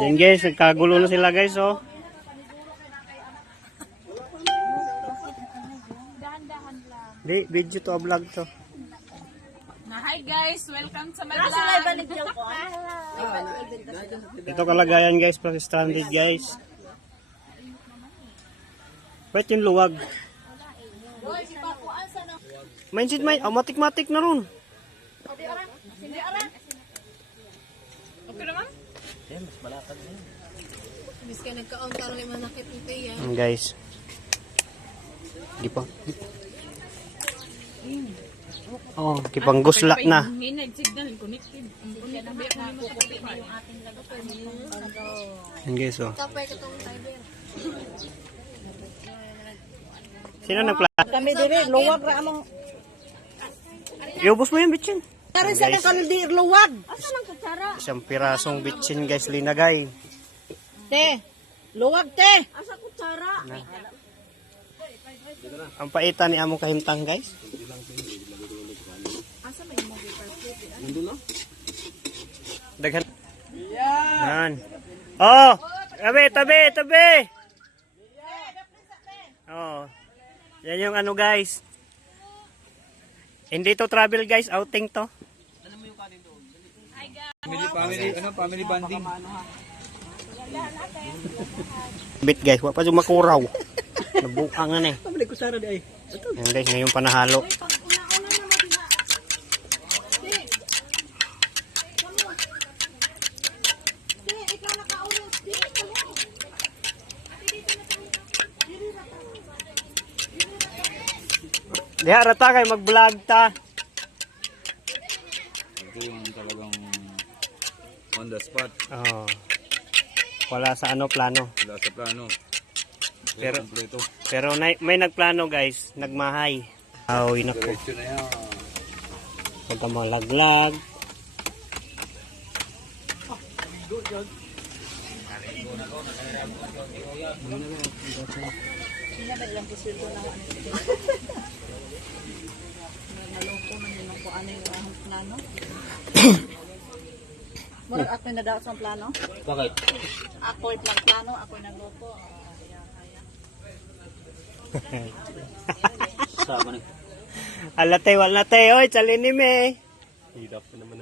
Yan guys, nagkagulo na sila guys, oh. Di, video to, vlog to. Hi guys, welcome sa my vlog. Ito kalagayan guys, pag stranded guys. Ba't yung luwag? Mindset may, matik-matik na ron. Okay naman? Bis ka nagka-on karon may manakit ni Teya. Guys. Di pa. Oh, kipanggusla na. Hinay, signal, connected. Yan guys, oh. Tapay ka tong timer. Sino nagplano? Kami dire luwag ra among Iubos mo yung bitchin. Kari sa nang kaldi luwag. Isang pirasong bitchin guys, linagay. Te. Luwag te. Ang paitan ni among kahimtang guys. Daghan. Yan. Oh, tabi. Oh. Yan yung ano guys. Hindi to travel guys, outing to. Family bonding. Bit guys, wa pa yung makuraw. Nabuangan eh. Pabalik ko sara di ay. Yan guys, ngayon panahalo. Diha rata kay mag-vlog ta. Ito yung talagang on the spot. Oh. Wala sa ano plano. Wala sa plano. Pero- Kompleto. Pero may nagplano guys, nagmahay. Aoy nako. Diretso na yan. Pagka malaglag. Murag ako na daw sa plano. Bakit? Ako lang plano, ako nagluto. Sama na. Alate, wala te, oy, chalini me. Hirap na naman